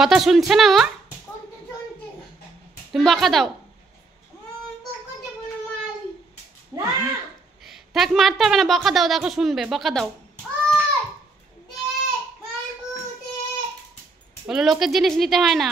কথা শুনছে না ও? তুমি বকা দাও। থাক, মারতে হবে না, বকা দাও, দেখো শুনবে, বকা দাও। বলো লোকের জিনিস নিতে হয় না।